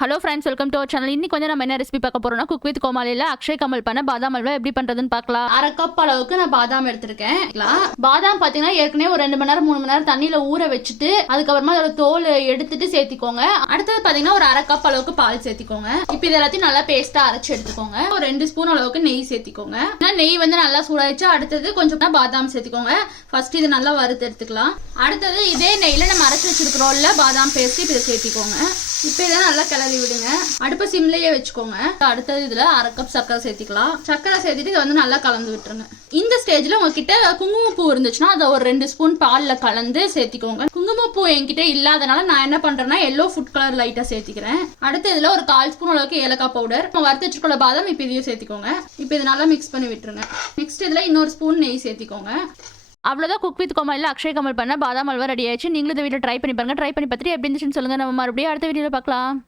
Hello friends, welcome to our channel. இன்னைக்கு கொஞ்சம் நம்ம என்ன ரெசிபி பார்க்க போறோம்னா, குக் வித் கோமாளியில் அக்ஷய் கமல் பண்ண பாதாம் அல்வா எப்படி பண்றதுன்னு பார்க்கலாம். அரை கப் அளவுக்கு நான் பாதாம் எடுத்திருக்கேன். பாதாம் பாத்தீங்கன்னா ஏற்கனவே ஒரு 2 மணி நேரம் 3 மணி நேரம் தண்ணியில ஊற வச்சுட்டு அதுக்கப்புறமா அதோட தோல் எடுத்துட்டு சேர்த்திக்கோங்க. அடுத்தது பாத்தீங்கன்னா ஒரு அரை கப் அளவுக்கு பால் சேர்த்திக்கோங்க. இப்போ இது எல்லாத்தையும் நல்லா பேஸ்டா அரைச்சு எடுத்துக்கோங்க. ஒரு 2 ஸ்பூன் அளவுக்கு நெய் சேர்த்திக்கோங்க. நெய் வந்து நல்லா சூடாயிடுச்சு. அடுத்தது கொஞ்சம் பாதாம் சேர்த்திக்கோங்க. ஃபர்ஸ்ட் இது நல்லா வறுத்து எடுத்துக்கலாம். அடுத்தது இதே நெய்ல நம்ம அரைச்சு வச்சிருக்கிறோம்ல பாதாம் பேஸ்ட், இதை சேர்த்திக்கோங்க. இப்போ இதை நல்லா கிளறி விடுங்க. அடுப்பை சிம்லயே வச்சுக்கோங்க. அடுத்தது இதுல அரை கப் சர்க்கரை சேர்த்திக்கலாம். சர்க்கரை சேர்த்துட்டு இதை வந்து நல்லா கலந்து விட்டுருங்க. இந்த ஸ்டேஜ்ல உங்ககிட்ட குங்குமப்பூ இருந்துச்சுன்னா அதை ஒரு 2 ஸ்பூன் பால்ல கலந்து சேர்த்திக்கோங்க. குங்குமப்பூ என்கிட்ட இல்லாதனால நான் என்ன பண்றேன்னா எல்லோ ஃபுட் கலர் லைட்டா சேர்த்திக்கிறேன். அடுத்து இதுல ஒரு 1/4 ஸ்பூன் அளவுக்கு ஏலக்காய் பவுடர், வறுத்து வச்சுக்கொள்ள பாதாம் இப்போ இதையும் சேர்த்திக்கோங்க. இப்போ இது நல்லா மிக்ஸ் பண்ணி விட்டுருங்க. நெக்ஸ்ட் இதுல இன்னொரு ஸ்பூன் நெய் சேர்த்திக்கோங்க. அவ்வளோதான், குக் வித் கோமாளியில் அக்ஷய் கமல் பண்ண பாதாம் அல்வா ரெடி ஆயிடுச்சு. நீங்களும் இந்த வீடியோ ட்ரை பண்ணி பாருங்க. ட்ரை பண்ணி பார்த்துட்டு எப்படி இருந்துச்சுன்னு சொல்லுங்க. நம்ம மறுபடியும் அடுத்த வீடியோவில் பார்க்கலாம்.